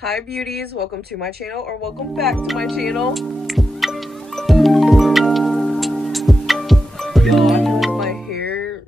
Hi beauties, welcome to my channel, or welcome back to my channel. Y'all, I feel like my hair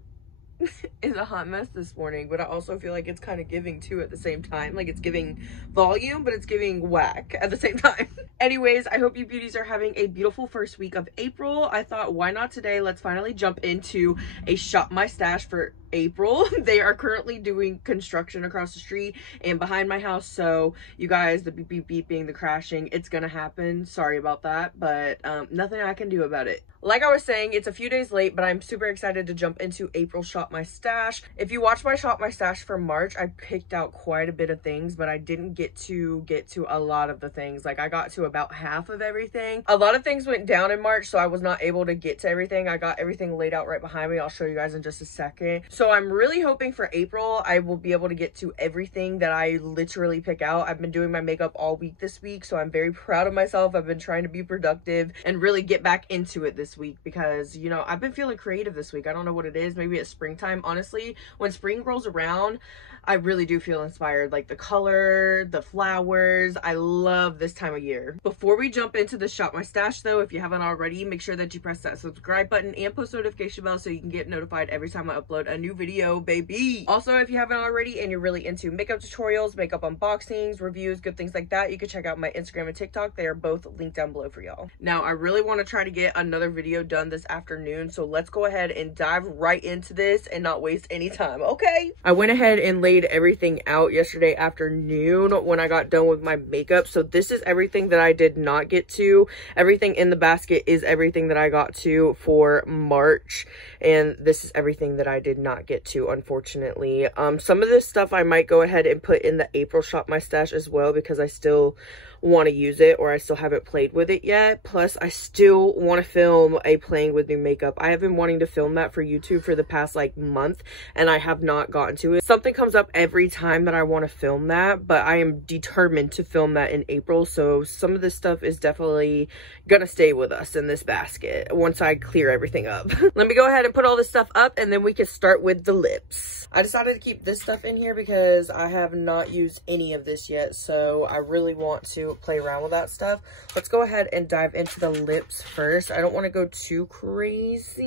is a hot mess this morning, but I also feel like it's kind of giving too at the same time. Like it's giving volume, but it's giving whack at the same time. Anyways, I hope you beauties are having a beautiful first week of April. I thought, why not today? Let's finally jump into a Shop My Stash for April. They are currently doing construction across the street and behind my house, so you guys, the beep beep beeping, the crashing, it's gonna happen. Sorry about that, but nothing I can do about it. Like I was saying, it's a few days late, but I'm super excited to jump into April Shop My Stash. If you watch my Shop My Stash for March, I picked out quite a bit of things, but I didn't get to a lot of the things. Like I got to about half of everything. A lot of things went down in March, so I was not able to get to everything. I got everything laid out right behind me. I'll show you guys in just a second. So I'm really hoping for April, I will be able to get to everything that I literally pick out. I've been doing my makeup all week this week, so I'm very proud of myself. I've been trying to be productive and really get back into it this week because, you know, I've been feeling creative this week. I don't know what it is. Maybe it's springtime. Honestly, when spring rolls around, I really do feel inspired. Like the color, the flowers, I love this time of year. Before we jump into the Shop My Stash though, if you haven't already, make sure that you press that subscribe button and post notification bell so you can get notified every time I upload a new video, baby. Also, if you haven't already and you're really into makeup tutorials, makeup unboxings, reviews, good things like that, you can check out my Instagram and TikTok. They are both linked down below for y'all. Now, I really want to try to get another video done this afternoon, so let's go ahead and dive right into this and not waste any time, okay? I went ahead and laid everything out yesterday afternoon when I got done with my makeup, so this is everything that I did not get to. Everything in the basket is everything that I got to for March, and this is everything that I did not get to, unfortunately. Some of this stuff I might go ahead and put in the April Shop My Stash as well because I still want to use it, or I still haven't played with it yet. Plus, I still want to film a playing with new makeup. I have been wanting to film that for YouTube for the past like month, and I have not gotten to it. Something comes up every time that I want to film that, but I am determined to film that in April, so some of this stuff is definitely gonna stay with us in this basket once I clear everything up. Let me go ahead and put all this stuff up, and then we can start with the lips. I decided to keep this stuff in here because I have not used any of this yet, so I really want to play around with that stuff. Let's go ahead and dive into the lips first. I don't want to go too crazy.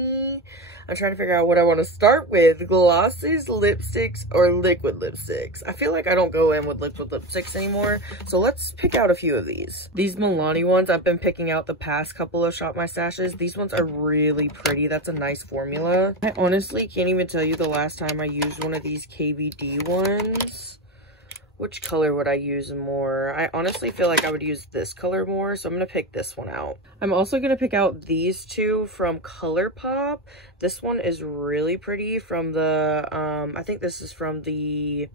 I'm trying to figure out what I want to start with. Glosses, lipsticks, or liquid lipsticks. I feel like I don't go in with liquid lipsticks anymore, so let's pick out a few of these. These Milani ones I've been picking out the past couple of Shop My Stashes. These ones are really pretty. That's a nice formula. I honestly can't even tell you the last time I used one of these KVD ones. Which color would I use more? I honestly feel like I would use this color more, so I'm going to pick this one out. I'm also going to pick out these two from ColourPop. This one is really pretty from the, I think this is from the,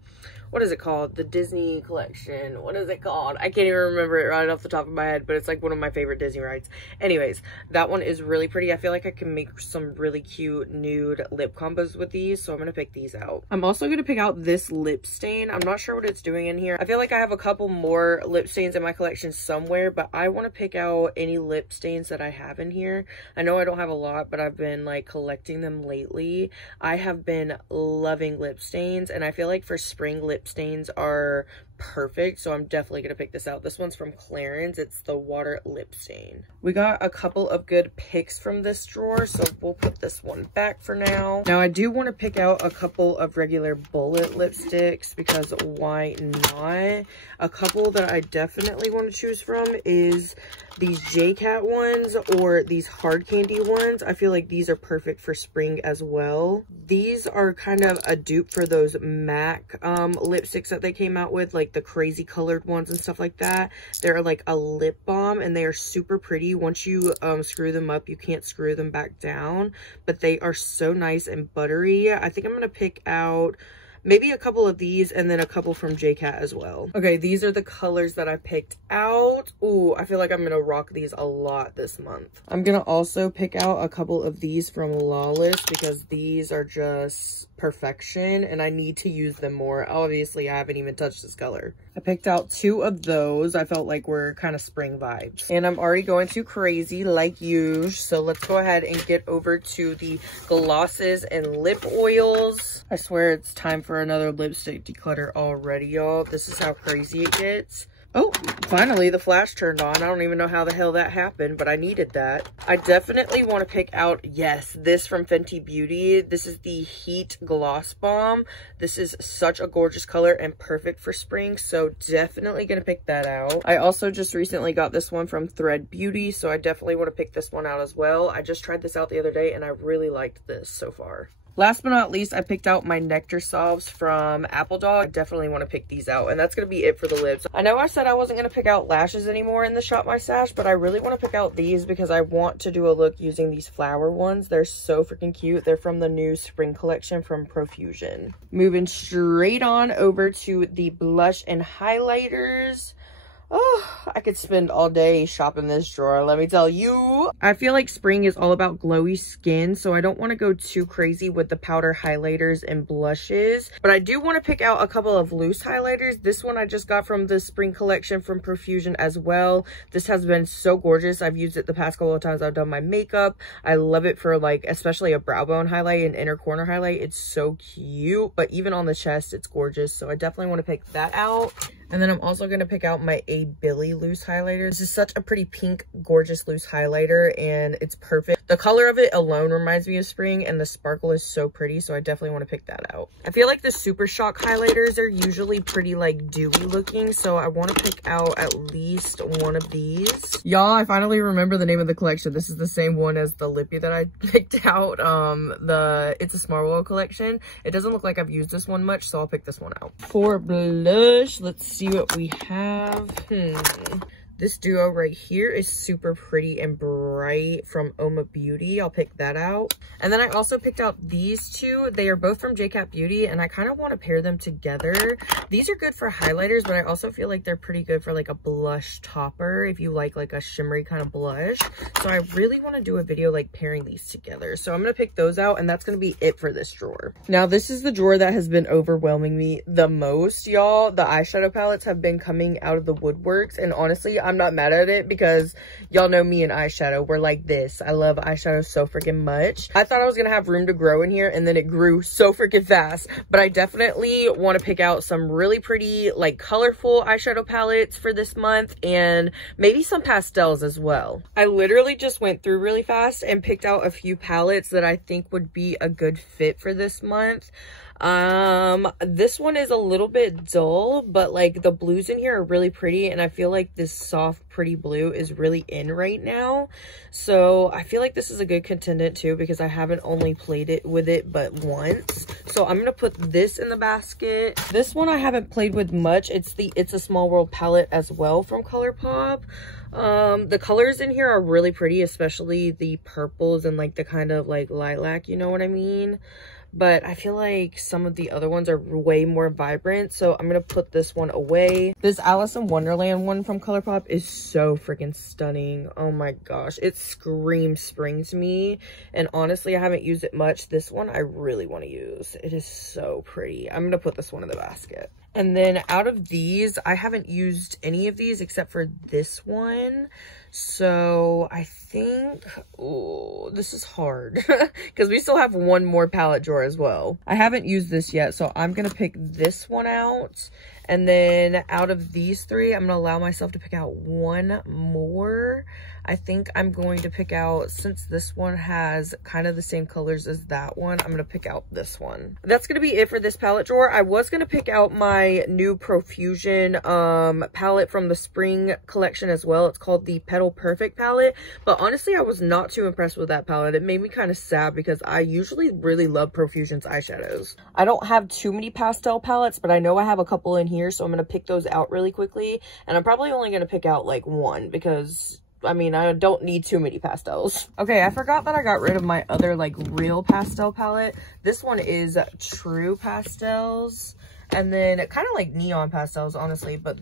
what is it called? The Disney collection. What is it called? I can't even remember it right off the top of my head, but it's like one of my favorite Disney rides. Anyways, that one is really pretty. I feel like I can make some really cute nude lip combos with these, so I'm going to pick these out. I'm also going to pick out this lip stain. I'm not sure what it's doing in here. I feel like I have a couple more lip stains in my collection somewhere, but I want to pick out any lip stains that I have in here. I know I don't have a lot, but I've been like collecting them lately. I have been loving lip stains, and I feel like for spring lip stains are perfect, so I'm definitely gonna pick this out. This one's from Clarins. It's the water lip stain. We got a couple of good picks from this drawer, so we'll put this one back for now. Now I do want to pick out a couple of regular bullet lipsticks because why not? A couple that I definitely want to choose from is these JCat ones or these hard candy ones. I feel like these are perfect for spring as well. These are kind of a dupe for those MAC lipsticks that they came out with, like the crazy colored ones and stuff like that. They're like a lip balm, and they are super pretty. Once you screw them up, you can't screw them back down, but they are so nice and buttery. I think I'm gonna pick out maybe a couple of these and then a couple from JCat as well. Okay, these are the colors that I picked out. Ooh, I feel like I'm gonna rock these a lot this month. I'm gonna also pick out a couple of these from Lawless because these are just perfection and I need to use them more. Obviously, I haven't even touched this color. I picked out two of those. I felt like were kind of spring vibes. And I'm already going too crazy like usual. So let's go ahead and get over to the glosses and lip oils. I swear it's time for another lipstick declutter already, y'all. This is how crazy it gets. Oh, finally the flash turned on. I don't even know how the hell that happened, but I needed that. I definitely want to pick out, yes, this from Fenty Beauty. This is the Heat Gloss Bomb. This is such a gorgeous color and perfect for spring, so definitely gonna pick that out. I also just recently got this one from Thread Beauty, so I definitely want to pick this one out as well. I just tried this out the other day and I really liked this so far. Last but not least, I picked out my Nectar Salves from Apple Dog. I definitely want to pick these out, and that's going to be it for the lips. I know I said I wasn't going to pick out lashes anymore in the Shop My Stash, but I really want to pick out these because I want to do a look using these flower ones. They're so freaking cute. They're from the new spring collection from Profusion. Moving straight on over to the blush and highlighters. Oh, I could spend all day shopping this drawer, let me tell you. I feel like spring is all about glowy skin, so I don't want to go too crazy with the powder highlighters and blushes. But I do want to pick out a couple of loose highlighters. This one I just got from the spring collection from Profusion as well. This has been so gorgeous. I've used it the past couple of times I've done my makeup. I love it for like, especially a brow bone highlight and inner corner highlight. It's so cute, but even on the chest, it's gorgeous. So I definitely want to pick that out. And then I'm also going to pick out my A Billy loose highlighter. This is such a pretty pink, gorgeous loose highlighter, and it's perfect. The color of it alone reminds me of spring, and the sparkle is so pretty, so I definitely want to pick that out. I feel like the Super Shock highlighters are usually pretty like dewy looking, so I want to pick out at least one of these. Y'all, I finally remember the name of the collection. This is the same one as the lippy that I picked out. It's a Smart World collection. It doesn't look like I've used this one much, so I'll pick this one out. For blush, let's see what we have. This duo right here is super pretty and bright from Oma Beauty. I'll pick that out. And then I also picked out these two. They are both from JCat Beauty, and I kind of want to pair them together. These are good for highlighters, but I also feel like they're pretty good for like a blush topper if you like a shimmery kind of blush. So I really want to do a video like pairing these together. So I'm going to pick those out, and that's going to be it for this drawer. Now, this is the drawer that has been overwhelming me the most, y'all. The eyeshadow palettes have been coming out of the woodworks, and honestly, I'm not mad at it because y'all know me and eyeshadow. We're like this. I love eyeshadow so freaking much. I thought I was gonna have room to grow in here, and then it grew so freaking fast. But I definitely want to pick out some really pretty, like, colorful eyeshadow palettes for this month, and maybe some pastels as well. I literally just went through really fast and picked out a few palettes that I think would be a good fit for this month. This one is a little bit dull, but like the blues in here are really pretty, and I feel like this soft pretty blue is really in right now. So I feel like this is a good contendant too, because I haven't only played it with it but once. So I'm gonna put this in the basket. This one I haven't played with much. It's a Small World palette as well from ColourPop. The colors in here are really pretty, especially the purples and like the kind of like lilac, you know what I mean? But I feel like some of the other ones are way more vibrant, so I'm gonna put this one away. This Alice in Wonderland one from ColourPop is so freaking stunning. Oh my gosh, it screams spring to me, and honestly, I haven't used it much. This one I really want to use. It is so pretty. I'm gonna put this one in the basket. And then out of these, I haven't used any of these except for this one. So I think, oh, this is hard because we still have one more palette drawer as well. I haven't used this yet, so I'm going to pick this one out. And then out of these three, I'm going to allow myself to pick out one more. I think I'm going to pick out, since this one has kind of the same colors as that one, I'm going to pick out this one. That's going to be it for this palette drawer. I was going to pick out my new Profusion palette from the spring collection as well. It's called the Petal Perfect palette, but honestly, I was not too impressed with that palette. It made me kind of sad because I usually really love Profusion's eyeshadows. I don't have too many pastel palettes, but I know I have a couple in here, so I'm going to pick those out really quickly, and I'm probably only going to pick out like one because I mean, I don't need too many pastels. Okay, I forgot that I got rid of my other like real pastel palette. This one is True Pastels, and then kind of like neon pastels, honestly, but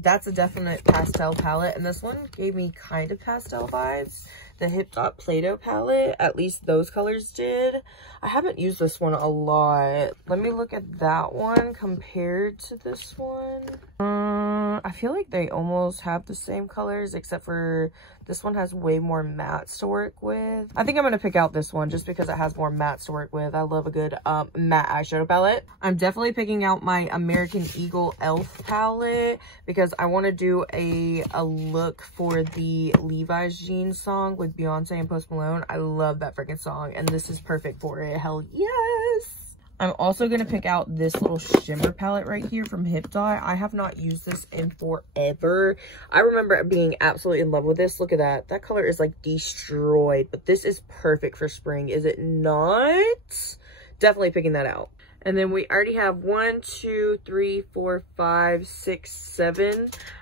that's a definite pastel palette, and this one gave me kind of pastel vibes. the Hip Dot Play-Doh palette. At least those colors did. I haven't used this one a lot. Let me look at that one compared to this one. I feel like they almost have the same colors, except for this one has way more mattes to work with. I think I'm gonna pick out this one just because it has more mattes to work with. I love a good matte eyeshadow palette. I'm definitely picking out my American Eagle e.l.f. palette because I want to do a look for the Levi's jeans song with Beyonce and Post Malone. I love that freaking song, and this is perfect for it. Hell yes! I'm also going to pick out this little shimmer palette right here from Hip Dot. I have not used this in forever. I remember being absolutely in love with this. Look at that. That color is like destroyed, but this is perfect for spring, is it not? Definitely picking that out. And then we already have 1, 2, 3, 4, 5, 6, 7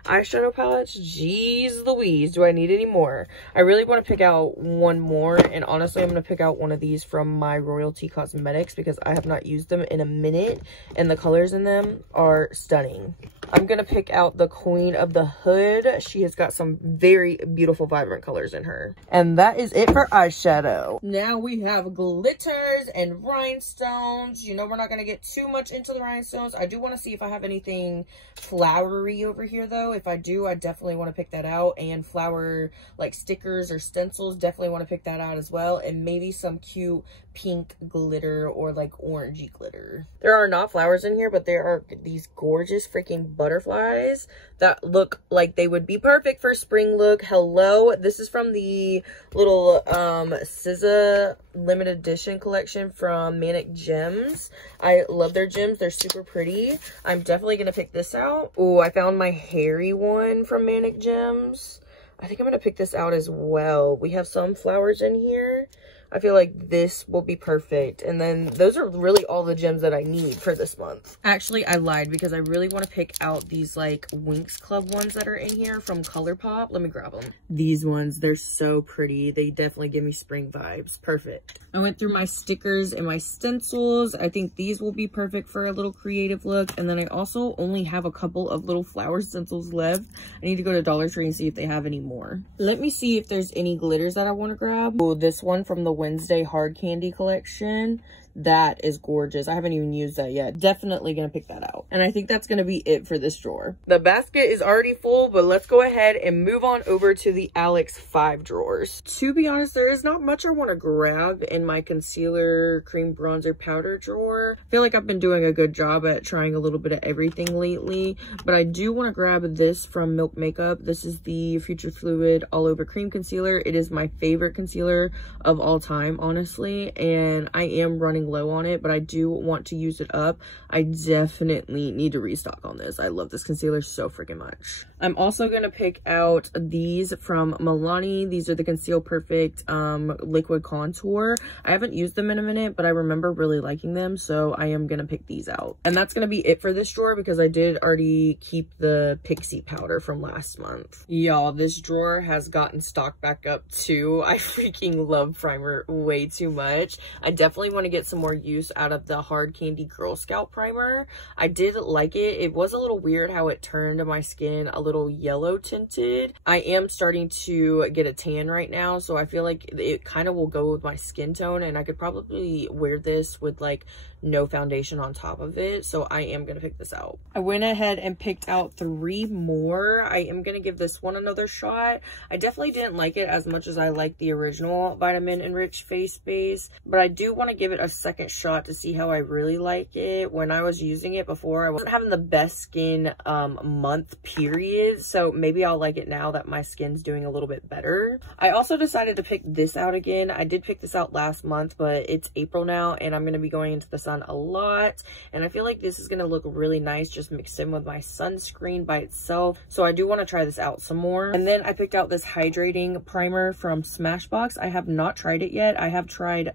eyeshadow palettes. Jeez Louise, do I need any more? I really want to pick out one more, and honestly, I'm going to pick out one of these from my Royalty Cosmetics because I have not used them in a minute, and the colors in them are stunning. I'm going to pick out the Queen of the Hood. She has got some very beautiful, vibrant colors in her. And that is it for eyeshadow. Now we have glitters and rhinestones. You know, we're not going to get too much into the rhinestones. I do want to see if I have anything flowery over here, though. If I do, I definitely want to pick that out. And flower, like stickers or stencils, definitely want to pick that out as well. And maybe some cute pink glitter or like orangey glitter. There are not flowers in here, but there are these gorgeous freaking butterflies that look like they would be perfect for spring look. Hello, this is from the little SZA limited edition collection from Manic Gems. I love their gems. They're super pretty. I'm definitely gonna pick this out. Oh, I found my hairy one from Manic Gems. I think I'm gonna pick this out as well. We have some flowers in here. I feel like this will be perfect. And then those are really all the gems that I need for this month. Actually, I lied because I really want to pick out these like Winx Club ones that are in here from ColourPop. Let me grab them. These ones, they're so pretty. They definitely give me spring vibes. Perfect. I went through my stickers and my stencils. I think these will be perfect for a little creative look. And then I also only have a couple of little flower stencils left. I need to go to Dollar Tree and see if they have any more. Let me see if there's any glitters that I want to grab. Oh, this one from the Wednesday Hard Candy collection. That is gorgeous. I haven't even used that yet. Definitely gonna pick that out. And I think that's gonna be it for this drawer. The basket is already full, but let's go ahead and move on over to the Alex 5 drawers. To be honest, there is not much I want to grab in my concealer, cream, bronzer, powder drawer. I feel like I've been doing a good job at trying a little bit of everything lately, but I do want to grab this from Milk Makeup. This is the Future Fluid All Over Cream Concealer. It is my favorite concealer of all time, honestly, and I am running low on it, but I do want to use it up. I definitely need to restock on this. I love this concealer so freaking much. I'm also going to pick out these from Milani. These are the Conceal Perfect liquid contour. I haven't used them in a minute, but I remember really liking them, so I am going to pick these out. And that's going to be it for this drawer because I did already keep the Pixie powder from last month. Y'all, this drawer has gotten stocked back up too. I freaking love primer way too much. I definitely want to get some more use out of the Hard Candy Girl Scout primer. I did like it. It was a little weird how it turned my skin a little yellow tinted. I am starting to get a tan right now, so I feel like it kind of will go with my skin tone, and I could probably wear this with like no foundation on top of it, so I am gonna pick this out. I went ahead and picked out 3 more. I am gonna give this one another shot. I definitely didn't like it as much as I liked the original Vitamin Enriched Face Base, but I do want to give it a second shot to see how I really like it. When I was using it before, I wasn't having the best skin month period, so maybe I'll like it now that my skin's doing a little bit better. I also decided to pick this out again. I did pick this out last month, but it's April now, and I'm gonna be going into the sun a lot, and I feel like this is gonna look really nice just mixed in with my sunscreen by itself, so I do want to try this out some more. And then I picked out this hydrating primer from Smashbox. I have not tried it yet. I have tried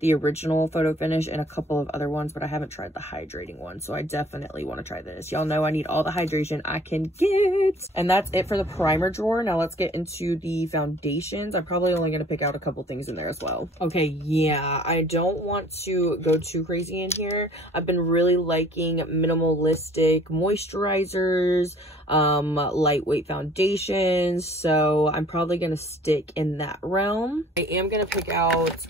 the original Photo Finish and a couple of other ones, but I haven't tried the hydrating one, so I definitely want to try this. Y'all know I need all the hydration I can get. And that's it for the primer drawer. Now let's get into the foundations. I'm probably only going to pick out a couple things in there as well. Okay, yeah, I don't want to go too crazy in here. I've been really liking minimalistic moisturizers, lightweight foundations, so I'm probably gonna stick in that realm. I am gonna pick out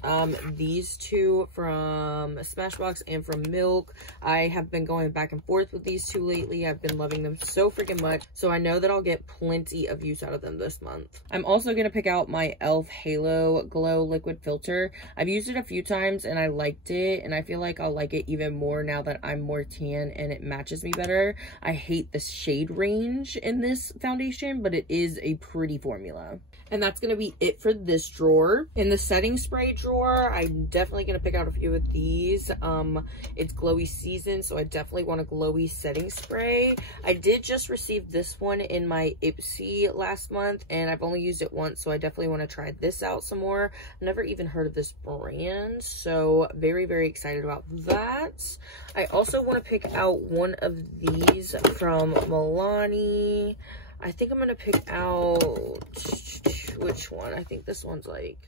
these two from Smashbox and from Milk. I have been going back and forth with these two lately. I've been loving them so freaking much, so I know that I'll get plenty of use out of them this month. I'm also gonna pick out my e.l.f. Halo Glow Liquid Filter. I've used it a few times and I liked it, and I feel like I'll like it even more now that I'm more tan and it matches me better. I hate the shade range in this foundation, but it is a pretty formula. And that's going to be it for this drawer. In the setting spray drawer, I'm definitely going to pick out a few of these. It's glowy season, so I definitely want a glowy setting spray. I did just receive this one in my Ipsy last month, and I've only used it once, so I definitely want to try this out some more. I've never even heard of this brand, so very, very excited about that. I also want to pick out one of these from Milani. I think I'm going to pick out, which one? I think this one's like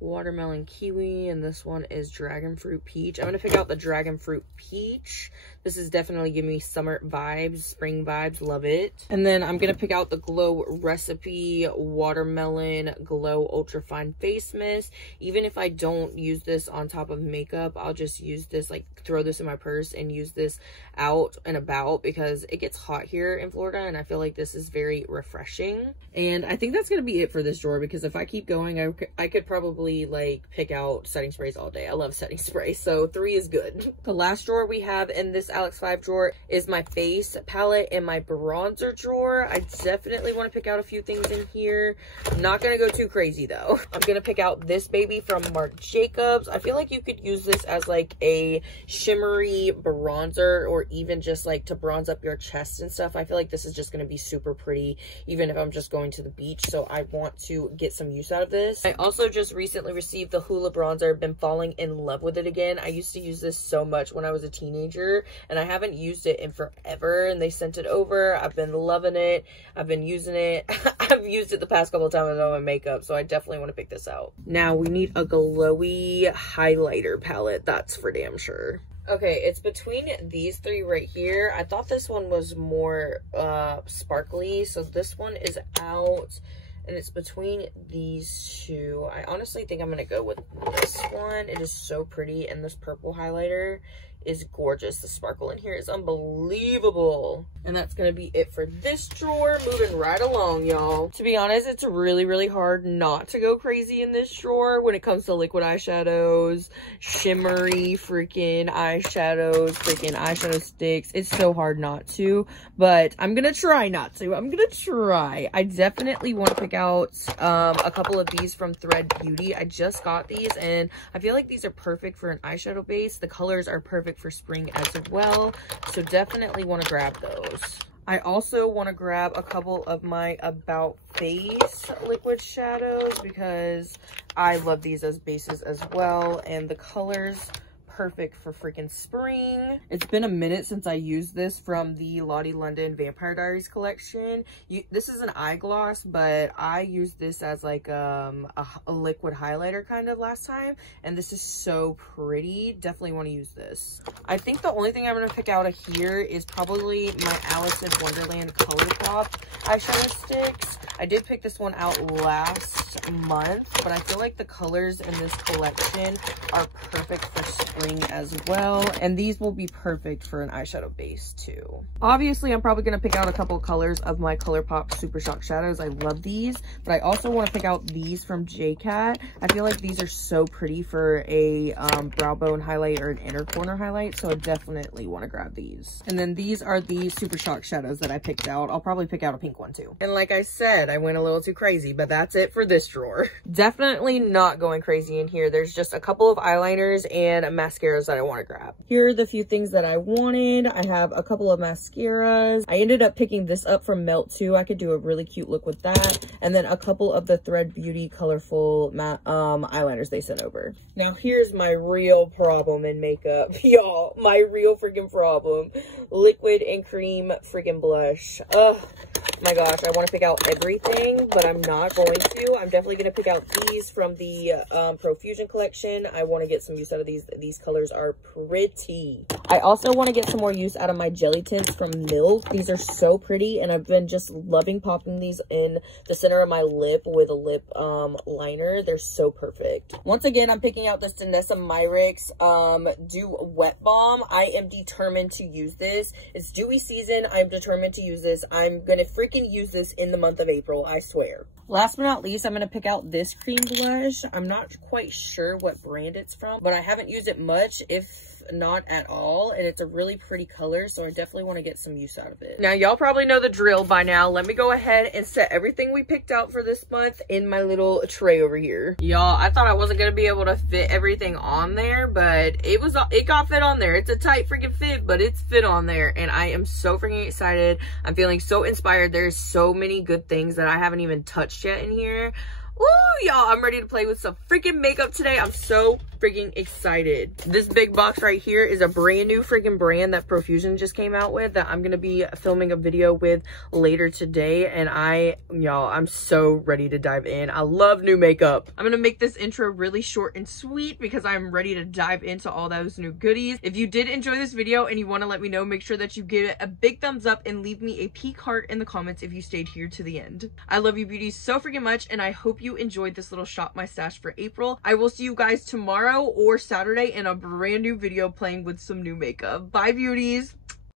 watermelon kiwi, and this one is dragon fruit peach. I'm going to pick out the dragon fruit peach. This is definitely giving me summer vibes, spring vibes, love it. And then I'm going to pick out the Glow Recipe Watermelon Glow Ultra Fine Face Mist. Even if I don't use this on top of makeup, I'll just use this, like throw this in my purse and use this out and about, because it gets hot here in Florida and I feel like this is very refreshing. And I think that's going to be it for this drawer, because if I keep going, I could probably like pick out setting sprays all day. I love setting spray, so 3 is good. The last drawer we have in this Alex 5 drawer is my face palette and my bronzer drawer. I definitely want to pick out a few things in here. I'm not going to go too crazy though. I'm going to pick out this baby from Marc Jacobs. I feel like you could use this as like a shimmery bronzer, or even just like to bronze up your chest and stuff. I feel like this is just going to be super pretty even if I'm just going to the beach, so I want to get some use out of this. I also just recently received the Hoola bronzer. I've been falling in love with it again. I used to use this so much when I was a teenager, and I haven't used it in forever, and they sent it over. I've been loving it. I've been using it. I've used it the past couple of times on my makeup, so I definitely want to pick this out. Now we need a glowy highlighter palette, that's for damn sure. Okay, it's between these 3 right here. I thought this one was more sparkly, so this one is out, and it's between these 2. I honestly think I'm gonna go with this one. It is so pretty, and this purple highlighter is gorgeous. The sparkle in here is unbelievable. And that's gonna be it for this drawer. Moving right along, y'all. To be honest, it's really, really hard not to go crazy in this drawer when it comes to liquid eyeshadows, shimmery freaking eyeshadows, freaking eyeshadow sticks. It's so hard not to, but I'm gonna try not to. I'm gonna try. I definitely want to pick out a couple of these from Thread Beauty. I just got these, and I feel like these are perfect for an eyeshadow base. The colors are perfect for spring as well, so definitely want to grab those. I also want to grab a couple of my About Face liquid shadows, because I love these as bases as well, and the colors perfect for freaking spring. It's been a minute since I used this from the Lottie London Vampire Diaries collection. This is an eye gloss, but I used this as like a liquid highlighter kind of last time, and this is so pretty. Definitely want to use this. I think the only thing I'm going to pick out of here is probably my Alice in Wonderland ColourPop eyeshadow sticks. I did pick this one out last month, but I feel like the colors in this collection are perfect for spring as well, and these will be perfect for an eyeshadow base too. Obviously, I'm probably going to pick out a couple of colors of my ColourPop Super Shock shadows. I love these, but I also want to pick out these from JCat. I feel like these are so pretty for a brow bone highlight or an inner corner highlight, so I definitely want to grab these. And then these are the Super Shock shadows that I picked out. I'll probably pick out a pink one too. And like I said, I went a little too crazy, but that's it for this drawer. Definitely not going crazy in here. There's just a couple of eyeliners and a mascaras that I want to grab. Here are the few things that I wanted. I have a couple of mascaras. I ended up picking this up from Melt too. I could do a really cute look with that. And then a couple of the Thread Beauty colorful eyeliners they sent over. Now here's my real problem in makeup, y'all. My real freaking problem. Liquid and cream freaking blush. Ugh. My gosh, I want to pick out everything, but I'm not going to. I'm definitely going to pick out these from the Profusion collection. I want to get some use out of these. These colors are pretty. I also want to get some more use out of my jelly tints from Milk. These are so pretty, and I've been just loving popping these in the center of my lip with a lip liner. They're so perfect. Once again, I'm picking out this Danessa Myricks Dew Wet Balm. I am determined to use this. It's dewy season. I'm determined to use this. I'm gonna freaking use this in the month of April, I swear. Last but not least, I'm going to pick out this cream blush. I'm not quite sure what brand it's from, but I haven't used it much, if not at all, and it's a really pretty color, so I definitely want to get some use out of it. Now, y'all probably know the drill by now. Let me go ahead and set everything we picked out for this month in my little tray over here. Y'all, I thought I wasn't going to be able to fit everything on there, but it got fit on there. It's a tight freaking fit, but it's fit on there, and I am so freaking excited. I'm feeling so inspired. There's so many good things that I haven't even touched yet in here. Woo, y'all, I'm ready to play with some freaking makeup today. I'm so freaking excited. This big box right here is a brand new freaking brand that Profusion just came out with that I'm gonna be filming a video with later today, and y'all, I'm so ready to dive in. I love new makeup. I'm gonna make this intro really short and sweet because I'm ready to dive into all those new goodies. If you did enjoy this video and you want to let me know, make sure that you give it a big thumbs up and leave me a peak heart in the comments if you stayed here to the end. I love you beauties so freaking much, and I hope you enjoyed this little shop my stash for April. I will see you guys tomorrow or Saturday in a brand new video playing with some new makeup. Bye beauties.